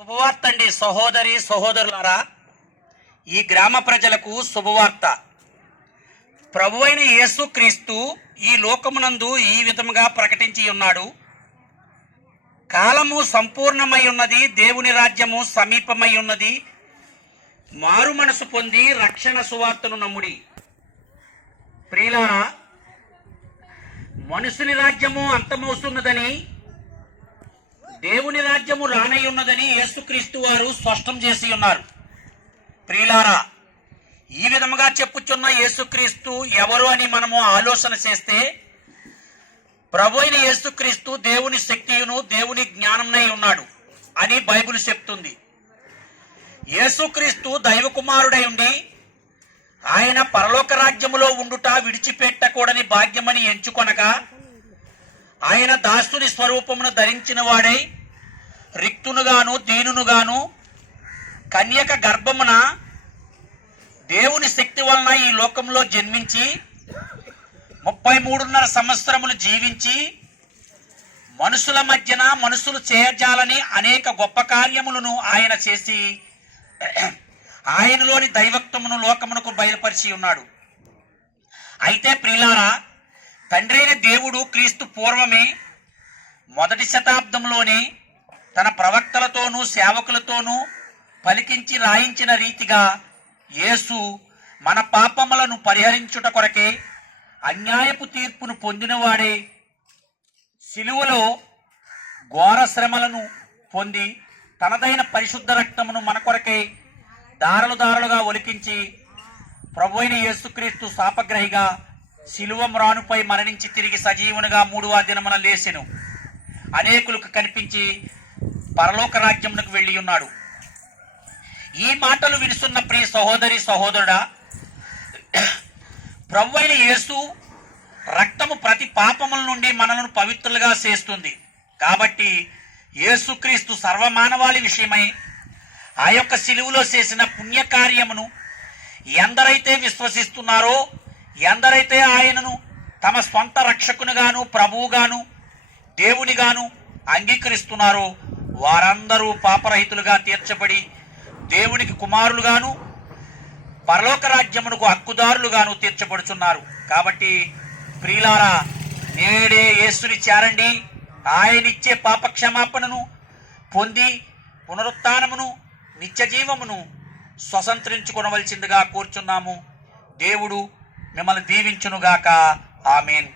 శుభవార్త అండి సహోదరి సహోదరులారా, ఈ గ్రామ ప్రజలకు శుభవార్త. ప్రభువైన యేసుక్రీస్తు ఈ లోకమునందు ఈ విధముగా ప్రకటించి ఉన్నాడు. కాలము సంపూర్ణమై ఉన్నది, దేవుని రాజ్యము సమీపమై ఉన్నది. మారు మనసు పొంది రక్షణ సువార్తను నమ్ముడి. ప్రియులారా, మనుషుని రాజ్యము అంతమవుతున్నదని, దేవుని రాజ్యము రానై ఉన్నదని యేసుక్రీస్తు వారు స్పష్టం చేసి ఉన్నారు. ప్రియులారా, ఈ విధముగా చెప్పుచున్న యేసుక్రీస్తు ఎవరు అని మనము ఆలోచన చేస్తే, ప్రభు అయిన యేసుక్రీస్తు దేవుని శక్తియును దేవుని జ్ఞానంనై ఉన్నాడు అని బైబిల్ చెప్తుంది. యేసుక్రీస్తు దైవ కుమారుడై ఉండి ఆయన పరలోక రాజ్యములో ఉండుట విడిచిపెట్టకూడని భాగ్యమని ఎంచుకొనగా, ఆయన దాసుని స్వరూపమును ధరించిన వాడై రిక్తునుగాను దీనునుగాను కన్యక గర్భమున దేవుని శక్తి వలన ఈ లోకంలో జన్మించి 33.5 సంవత్సరములు జీవించి మనుషుల మధ్యన మనుషులు చేయజాలని అనేక గొప్ప కార్యములను ఆయన చేసి ఆయనలోని దైవత్వమును లోకమునకు బయలుపరిచి ఉన్నాడు. అయితే ప్రియులారా, తండ్రి అయిన దేవుడు క్రీస్తు పూర్వమే మొదటి శతాబ్దంలోనే తన ప్రవక్తలతోనూ సేవకులతోనూ పలికించి రాయించిన రీతిగా యేసు మన పాపములను పరిహరించుట కొరకే అన్యాయపు తీర్పును పొందినవాడే సిలువలో ఘోర శ్రమలను పొంది తనదైన పరిశుద్ధ రక్తమును మన కొరకే దారలు దారలుగా ఒలికించి ప్రభువైన యేసుక్రీస్తు శాపగ్రహిగా సిలువ మ్రానుపై మరణించి తిరిగి సజీవునిగా 3వ దినమున లేచెను. అనేకులకు కనిపించి పరలోక రాజ్యమునకు వెళ్ళి ఉన్నాడు. ఈ మాటలు వినుసున్న ప్రియ సహోదరి సహోదరుడా, ప్రభువైన యేసు రక్తము ప్రతి పాపముల నుండి మనలను పవిత్రులుగా చేస్తుంది. కాబట్టి యేసుక్రీస్తు సర్వమానవాళి విషయమై ఆ యొక్క సిలువలో చేసిన పుణ్యకార్యమును ఎందరైతే విశ్వసిస్తున్నారో, ఎందరైతే ఆయనను తమ స్వంత రక్షకునిగాను ప్రభువుగాను దేవునిగాను అంగీకరిస్తున్నారో వారందరూ పాపరహితులుగా తీర్చబడి దేవునికి కుమారులుగాను పరలోక రాజ్యమునకు హక్కుదారులుగాను తీర్చబడుచున్నారు. కాబట్టి ప్రియులారా, నేడే యేసుని చేరండి. ఆయనిచ్చే పాపక్షమాపణను పొంది పునరుత్థానమును నిత్య జీవమును స్వతంత్రించుకొనవలసిందిగా కోరుచున్నాము. దేవుడు మిమ్మల్ని దీవించునుగాక. ఆమేన్.